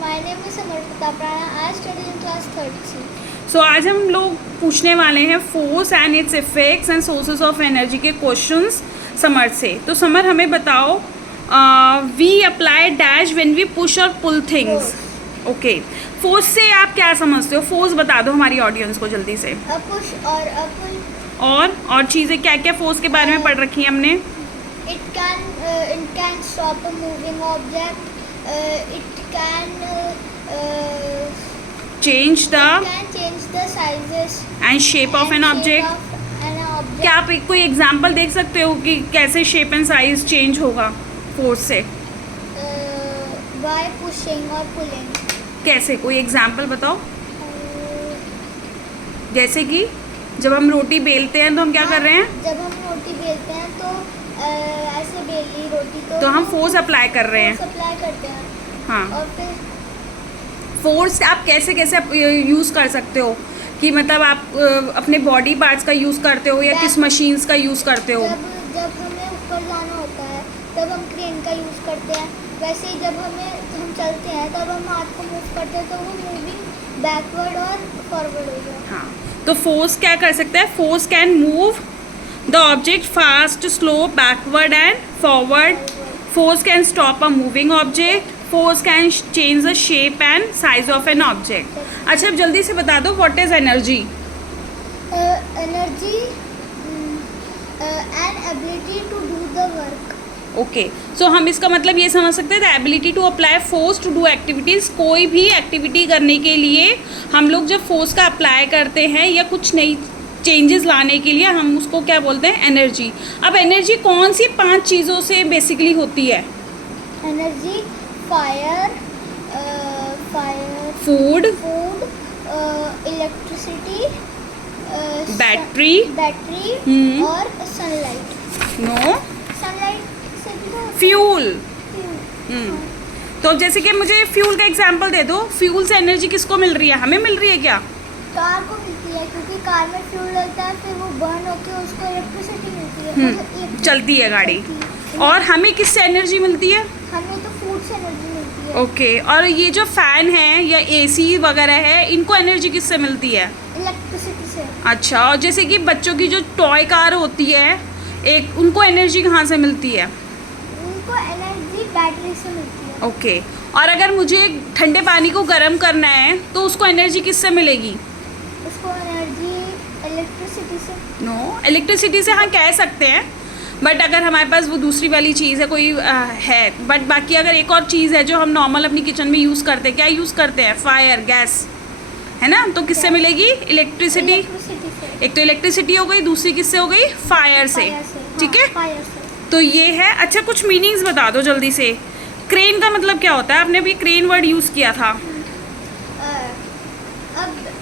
my name is Samarpita Prana. I study in class 3rd C. सो आज हम लोग पूछने वाले हैं force and its effects and sources of energy के क्वेश्चंस समर से। तो समर हमें बताओ, we apply dash when we push और पुल थिंग्स। ओके, फोर्स से आप क्या समझते हो? फोर्स बता दो हमारी ऑडियंस को जल्दी से। A push or a pull. और चीज़ें क्या क्या फोर्स के बारे में पढ़ रखी हैं हमने? It can stop a moving object. It can change the change the sizes and shape of an and shape object. of an object. क्या आप कोई एग्जांपल देख सकते हो कि कैसे शेप एंड साइज चेंज होगा फोर्स से? By pushing or pulling. कैसे, कोई एग्जांपल बताओ। जैसे कि जब हम रोटी बेलते हैं तो हम क्या कर रहे हैं? जब हम रोटी बेलते हैं तो ऐसे बेली रोटी तो हम फोर्स अप्लाई कर रहे हैं। अप्लाई करते हैं। हाँ, और फिर फोर्स आप कैसे कैसे यूज़ कर सकते हो कि मतलब आप अपने बॉडी पार्ट्स का यूज़ करते हो या किस मशीन्स का यूज़ करते हो? जब हमें ऊपर जाना होता है तब हम क्रेन का यूज़ करते हैं। वैसे ही जब हम चलते हैं तब हम हाथ को मूव करते हैं तो वो मूविंग बैकवर्ड और फॉरवर्ड हो जाए। हाँ, तो फोर्स क्या कर सकता है? Force can move the object fast, slow, backward and forward. Force can stop a moving object. Force can change the shape and size of an object. अच्छा, अब जल्दी से बता दो, what is energy? Energy an ability to do the work. Okay, so हम इसका मतलब ये समझ सकते हैं the ability to apply force to do activities. कोई भी एक्टिविटी करने के लिए हम लोग जब फोर्स का अप्लाई करते हैं या कुछ नई चेंजेस लाने के लिए हम उसको क्या बोलते हैं? एनर्जी। अब एनर्जी कौन सी 5 चीज़ों से बेसिकली होती है? Energy fire, food, electricity, battery और सनलाइट। नो, सनलाइट से भी तो फ्यूल। फ्यूल। तो जैसे कि मुझे फ्यूल का एग्जांपल दे दो। फ्यूल से एनर्जी किसको मिल रही है? हमें मिल रही है क्या? कार को मिलती है क्योंकि कार में फ्यूल लगता है, फिर वो बर्न होकर उसको इलेक्ट्रिसिटी मिलती है। मतलब चलती है गाड़ी। और हमें किससे एनर्जी मिलती है? हमें तो फूड से एनर्जी मिलती है। ओके, और ये जो फैन है या एसी वगैरह है, इनको एनर्जी किससे मिलती है? इलेक्ट्रिसिटी से। अच्छा, और जैसे कि बच्चों की जो टॉय कार होती है एक, उनको एनर्जी कहाँ से मिलती है? उनको एनर्जी बैटरी से मिलती है। ओके, और अगर मुझे ठंडे पानी को गर्म करना है तो उसको एनर्जी किससे मिलेगी? उसको एनर्जी इलेक्ट्रिसिटी से। नो, इलेक्ट्रिसिटी से हाँ कह सकते हैं, बट अगर हमारे पास वो दूसरी वाली चीज़ है कोई है, बट बाकी अगर एक और चीज़ है जो हम नॉर्मल अपनी किचन में यूज़ करते हैं, क्या यूज़ करते हैं? फायर, गैस, है ना? तो किससे मिलेगी? इलेक्ट्रिसिटी। एक तो इलेक्ट्रिसिटी हो गई, दूसरी किससे हो गई? फायर से। ठीक है, फायर से। तो ये है। अच्छा, कुछ मीनिंग्स बता दो जल्दी से। क्रेन का मतलब क्या होता है? आपने भी क्रेन वर्ड यूज़ किया था।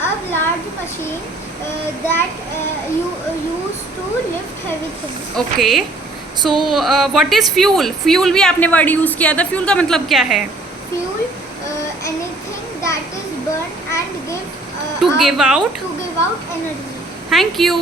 अब large machine that used to lift heavy things. Okay, so what is fuel? Fuel भी आपने वर्ड यूज़ किया था। फ्यूल का मतलब क्या है? Fuel, anything that is burned and To give out energy. Thank you.